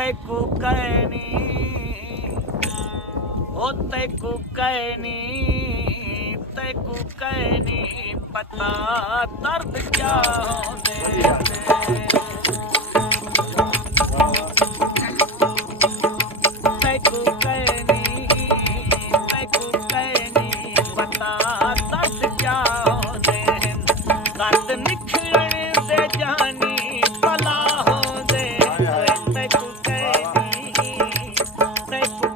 तैकू कहनी ओ तैकू कहनी तैकू कहनी पता दर्द क्या होंदे तैकू कहनी पता दर्द क्या होंदे दर्द निखरने दे जानी भला होंदे तैकू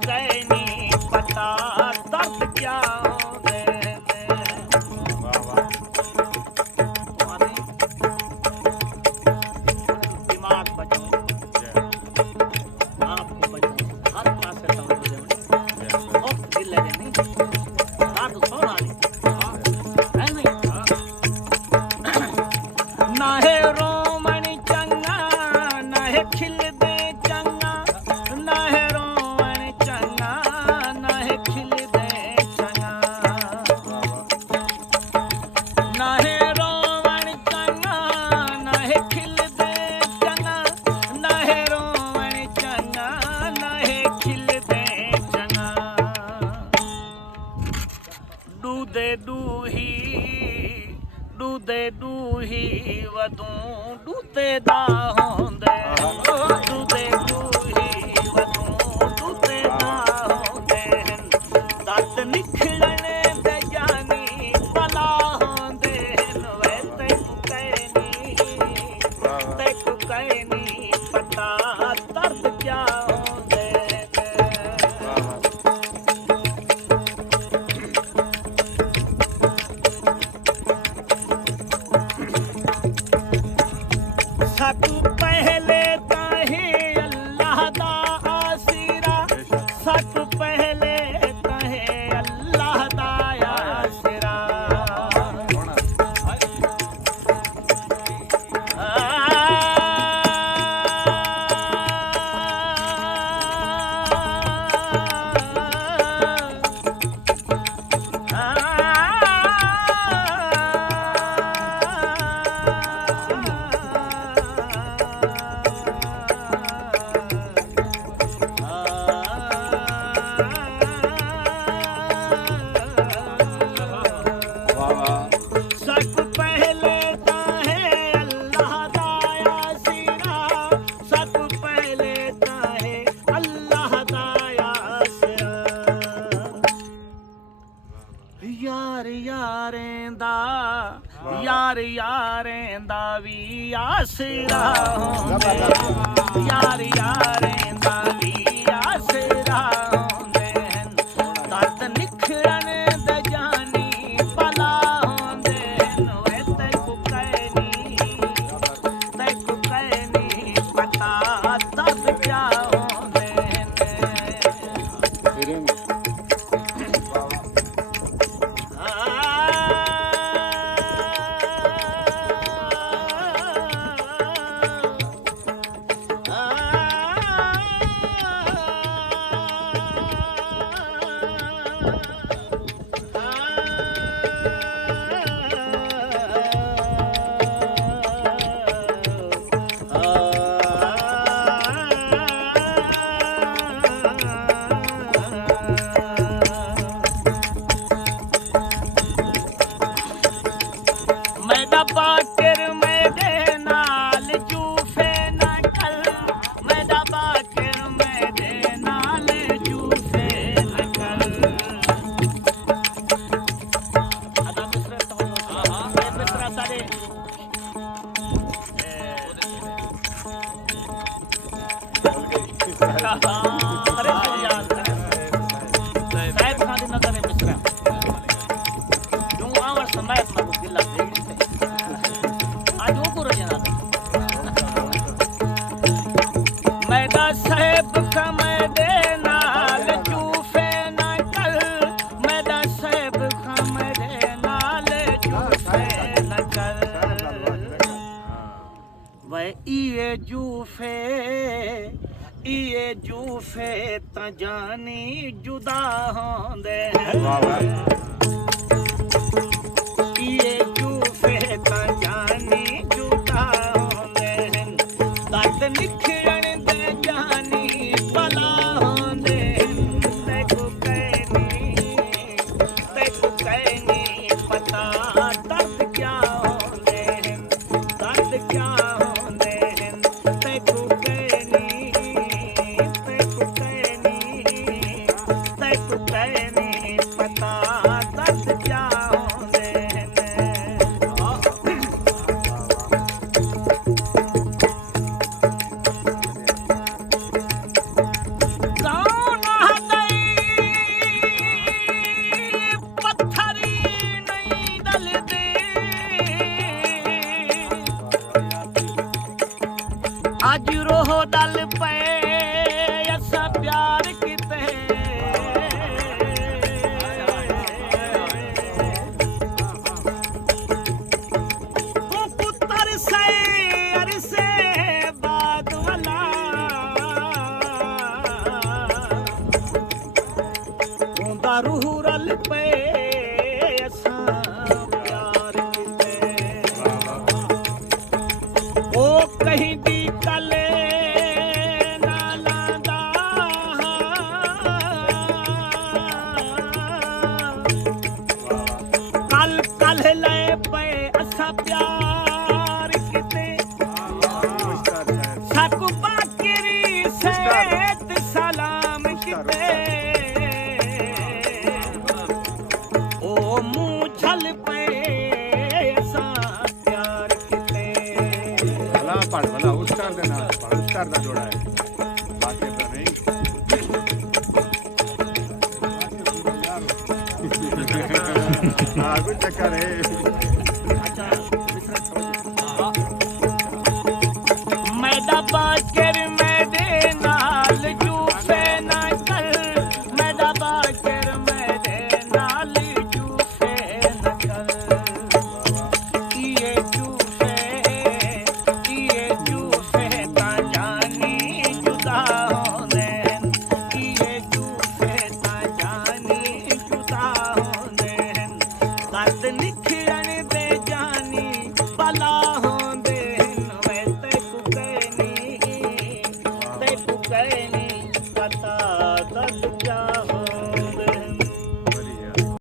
कहनी पता दर्द क्या होंदे दिमाग बचो आपको बचो हर पास से तवज्जो देनी ओ दिल लगे नहीं रात सोना ली है नहीं ना है रोमन चंगा ना है खिल दे चंगा ना है रोमन चंगा ना है खिल दे चंगा ना है रोमन चंगा ना है खिल दे चंगा ना है रोमन चंगा ना है खिल दे चंगा दूधे दूही वदूं दूधे दा होंदे दूधे दूही वदूं दूधे दा होंदे दर्द निखड़ने दे जानी भला होंदे वे तैकू कहनी पता दर्द क्या होंदे सकू पहले ताहे अल्लाह दा आसिरा सकू पहले ताहे अल्लाह दा आसिरा सब पहले ताहे अल्लाह दा आसिरा सब पहले ताहे अल्लाह दा आसिरा यार यारें दा भी आसरा होंदे यार दा भी आसरा होंदे दर्द निखरन दे जानी भला होंदे वे तैकू कहनी पता दर्द क्या होंदे बाकिर मेरे नाल जूफे न कल मेरा बाकिर मेरे नाल जूफे न कल अदा मिस्र तो हां मिस्र सारे अरे यार साहिब खान दी नजर मिस्र क्यों आवर समय अपना दिल से मैदा साहेब का मैदे नाल जूफे न कल मैदा साहेब का मैदे नाल जूफे न कल वे इए जूफे ता जानी जुदा होंदे इए जूफे ता जानी जुदा होंदे दर्द निखरन दे जानी ਚੱਲ ਪਏ ਅਸਾਂ ਪਿਆਰ ਕਿਤੇ ਉਹ ਪੁੱਤਰ ਸੇ ਅਰਸੇ ਬਾਦ ਵਾਲਾ ਉਹਦਾ ਰੂਹ ਰਲ ਪਏ ਅਸਾਂ ਪਿਆਰ ਕਿਤੇ ਉਹ ਕਹੀਂ ਦੀ ਕੱਲ ਨਾਲਾਂ ਦਾ ਕੱਲ ਕੱਲ ਲੈ ਪਏ ਅਸਾਂ ਪਿਆਰ ਕਿਤੇ ਸਕੂ ਬਾਕਰੀ ਸੇਤ ਸਲਾਮ ਕਿਤੇ ਉਹ ਮੂੰਹ ਛਲ ਪਏ ਅਸਾਂ ਪਿਆਰ ਕਿਤੇ ਭਲਾ ਪੜ ਭਲਾ ਉਸਤਾਰ ਦੇ ਨਾਲ ਪੜ ਉਸਤਾਰ ਦਾ ਜੋੜਾ ਹੈ ਬਾਕੀ ਤਾਂ ਨਹੀਂ ਆ ਕੋਈ ਚੱਕਰ ਹੈ